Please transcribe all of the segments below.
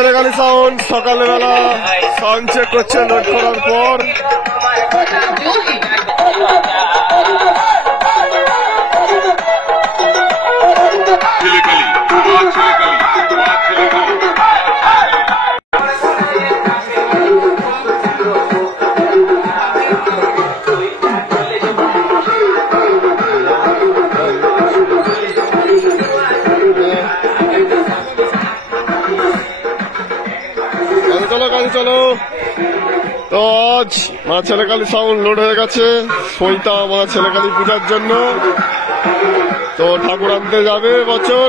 ছেলেকালী sound সকালবেলা sound check করছে load করার পর। চলো গাড়ি চলো। তো আজ মা ছেলেকালী সাউন্ড লোড হয়ে গেছে সইতা মা ছেলেকালী পূজার জন্য। তো ঠাকুর আনতে যাবে বছর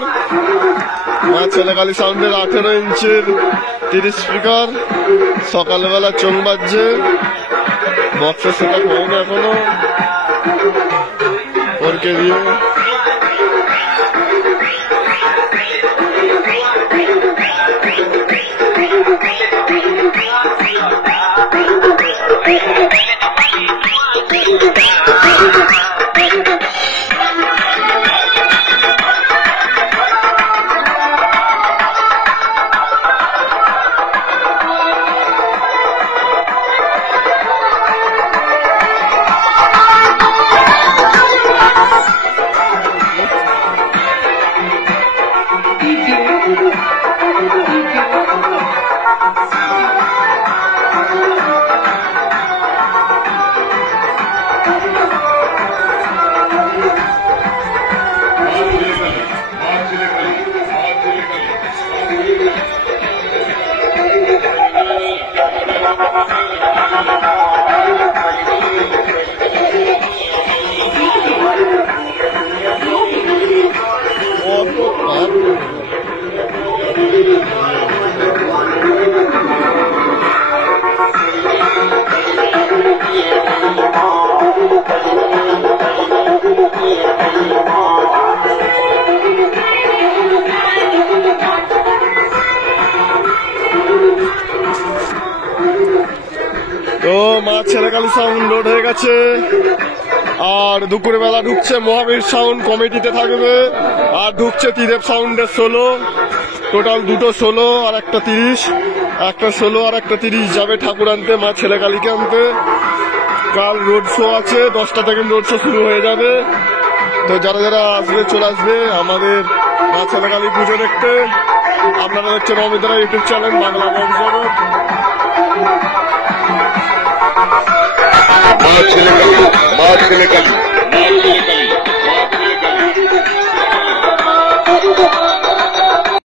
মা ছেলেকালী সাউন্ডের 18 ইঞ্চির 30 স্পিকার। সকালবেলা চোখ বাজছে, বক্সের সেটা হয়নি এখনো ওরকে দিয়ে। তো মা ছেলেকালী সাউন্ড লোড হয়ে গেছে। আর দুপুরে বেলা ঢুকছে মহাবীর সাউন্ড, কমিটিতে থাকবে। আর ঢুকছে ত্রিদেব সাউন্ডের 16, টোটাল দুটো 16 আর একটা 30। একটা 16 আর একটা 30 যাবে ঠাকুর আনতে, মা ছেলেকালীকে আনতে। কাল রোড শো আছে, 10টা থেকে রোড শো শুরু হয়ে যাবে। তো যারা যারা আসবে চলে আসবে আমাদের মা ছেলেকালী পুজো দেখতে। আপনারা দেখছেন অমিতরা ইউটিউব চ্যানেল বাংলা জগৎ। মা ছেলেকালী